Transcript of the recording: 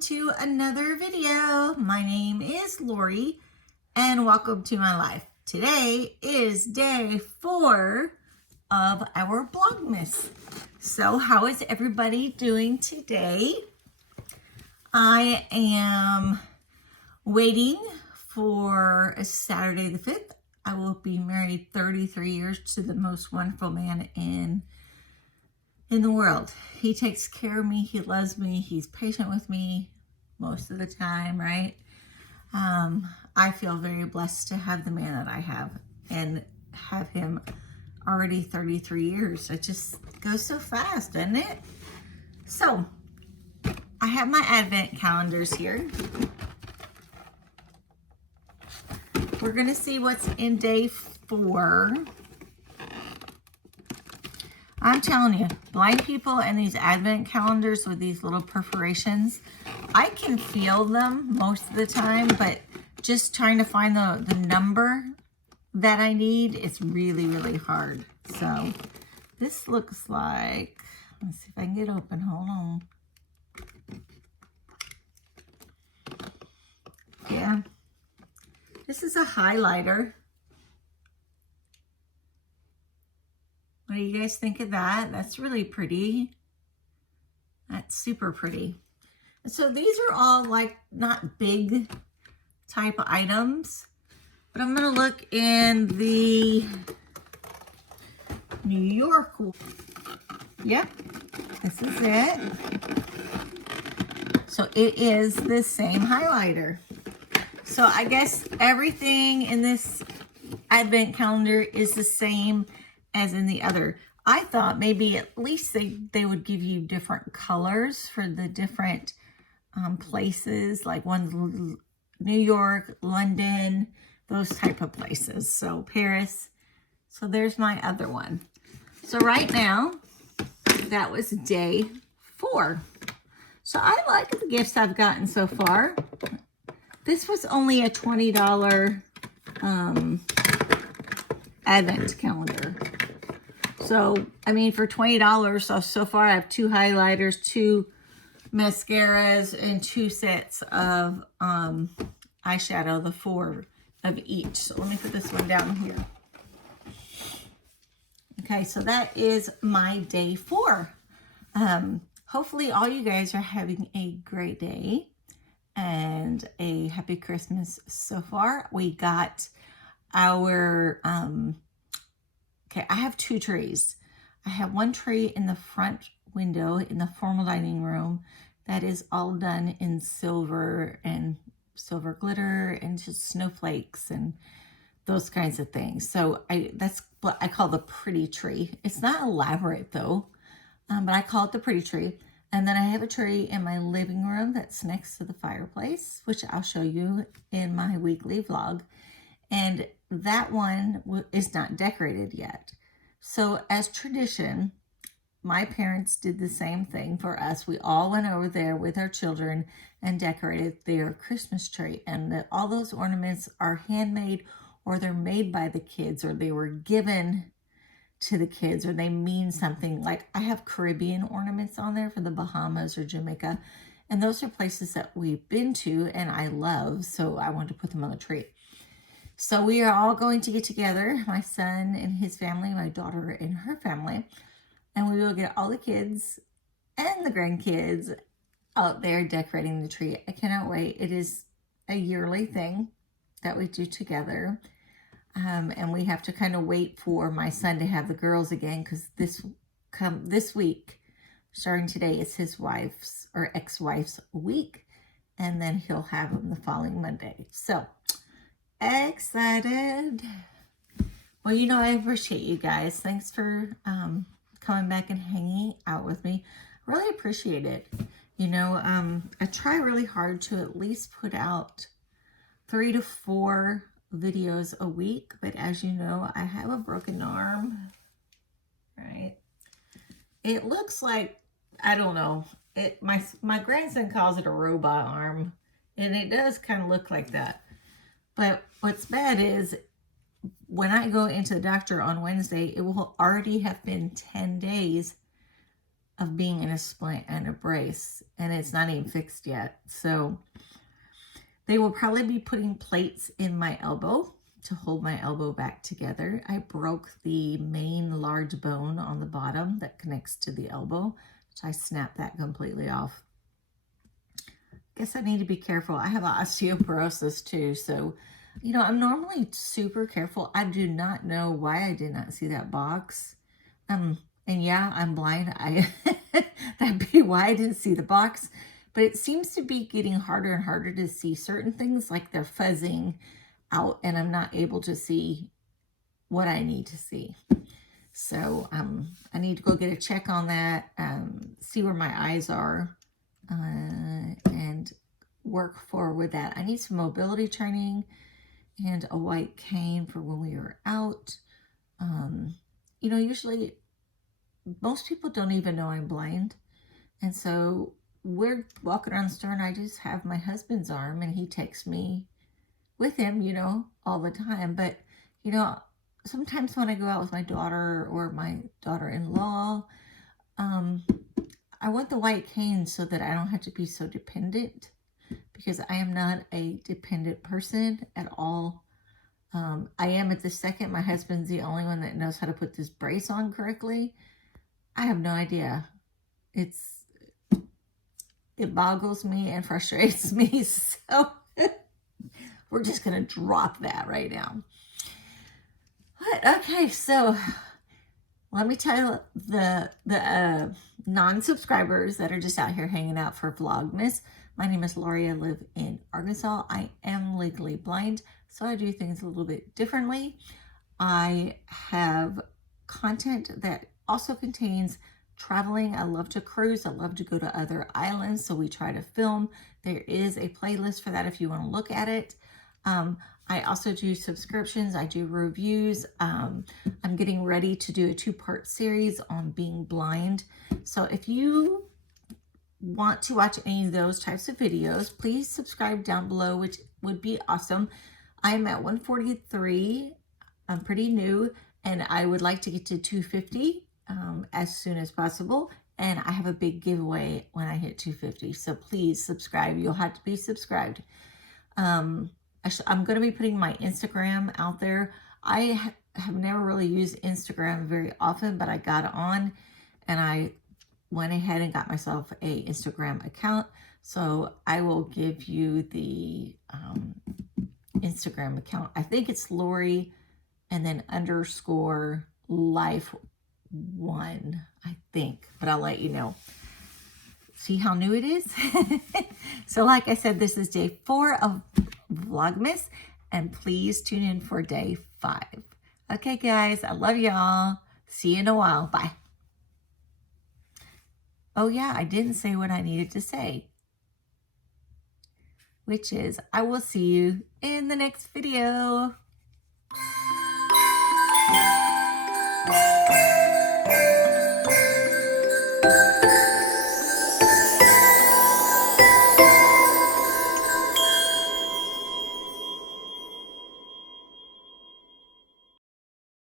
to another video. My name is Lori and welcome to my life. Today is day 4 of our Vlogmas. So how is everybody doing today? I am waiting for a Saturday the 5th. I will be married 33 years to the most wonderful man in the world. He takes care of me. He loves me. He's patient with me most of the time, right? I feel very blessed to have the man that I have and have him already 33 years. It just goes so fast, doesn't it? So I have my advent calendars here. We're going to see what's in day 4. I'm telling you, blind people and these advent calendars with these little perforations, I can feel them most of the time, but just trying to find the number that I need, it's really, really hard. So this looks like, let's see if I can get open, hold on. Yeah, this is a highlighter. What do you guys think of that? That's really pretty. That's super pretty. And so these are all like not big type items, but I'm gonna look in the New York. Yep, this is it. So it is the same highlighter. So I guess everything in this advent calendar is the same as in the other. I thought maybe at least they would give you different colors for the different places, like one's New York, London, those type of places. So Paris. So there's my other one. So right now, that was day 4. So I like the gifts I've gotten so far. This was only a $20 advent calendar. So, I mean, for $20, so far I have 2 highlighters, 2 mascaras, and 2 sets of eyeshadow, the 4 of each. So let me put this one down here. Okay, so that is my day 4. Hopefully all you guys are having a great day and a happy Christmas so far. We got our okay, I have 2 trees. I have one tree in the front window in the formal dining room that is all done in silver and silver glitter and just snowflakes and those kinds of things. So that's what I call the pretty tree. It's not elaborate though, but I call it the pretty tree. And then I have a tree in my living room that's next to the fireplace, which I'll show you in my weekly vlog. And that one is not decorated yet. So as tradition, my parents did the same thing for us. We all went over there with our children and decorated their Christmas tree. And all those ornaments are handmade, or they're made by the kids, or they were given to the kids, or they mean something. Like I have Caribbean ornaments on there for the Bahamas or Jamaica. And those are places that we've been to and I love. So I wanted to put them on the tree. So we are all going to get together, my son and his family, my daughter and her family, and we will get all the kids and the grandkids out there decorating the tree. I cannot wait. It is a yearly thing that we do together. And we have to kind of wait for my son to have the girls again, because this week, starting today, is his wife's or ex-wife's week, and then he'll have them the following Monday. So excited. Well, you know, I appreciate you guys. Thanks for coming back and hanging out with me. Really appreciate it. You know, I try really hard to at least put out 3 to 4 videos a week, but as you know, I have a broken arm, right? It looks like, I don't know, my grandson calls it a robot arm, and it does kind of look like that. But what's bad is when I go into the doctor on Wednesday, it will already have been 10 days of being in a splint and a brace, and it's not even fixed yet. So they will probably be putting plates in my elbow to hold my elbow back together. I broke the main large bone on the bottom that connects to the elbow, so I snapped that completely off. Guess I need to be careful. I have osteoporosis too, so you know, I'm normally super careful. I do not know why I did not see that box. And yeah, I'm blind. That'd be why I didn't see the box. But it seems to be getting harder and harder to see certain things, like they're fuzzing out and I'm not able to see what I need to see. So I need to go get a check on that, see where my eyes are, and work forward with that. I need some mobility training and a white cane for when we are out. You know, usually most people don't even know I'm blind. And so we're walking around the store and I just have my husband's arm and he takes me with him, you know, all the time. But, you know, sometimes when I go out with my daughter or my daughter-in-law, I want the white cane so that I don't have to be so dependent, because I am not a dependent person at all. I am at the second. My husband's the only one that knows how to put this brace on correctly. I have no idea. It boggles me and frustrates me. So we're just going to drop that right now. But, okay, so let me tell the non-subscribers that are just out here hanging out for Vlogmas. My name is Lorrie. I live in Arkansas. I am legally blind, so I do things a little bit differently. I have content that also contains traveling. I love to cruise. I love to go to other islands, so we try to film. There is a playlist for that if you want to look at it. I also do subscriptions. I do reviews. I'm getting ready to do a 2-part series on being blind. So if you want to watch any of those types of videos, please subscribe down below, which would be awesome. I'm at 143. I'm pretty new, and I would like to get to 250 as soon as possible. And I have a big giveaway when I hit 250. So please subscribe. You'll have to be subscribed. I'm going to be putting my Instagram out there. I have never really used Instagram very often, but I got on and I went ahead and got myself a Instagram account. So I will give you the Instagram account. I think it's Lorrie and then _ life 1, I think, but I'll let you know. See how new it is? So like I said, this is day 4 of Vlogmas, and please tune in for day 5. Okay, guys, I love y'all. See you in a while. Bye. Oh, yeah, I didn't say what I needed to say, which is I will see you in the next video.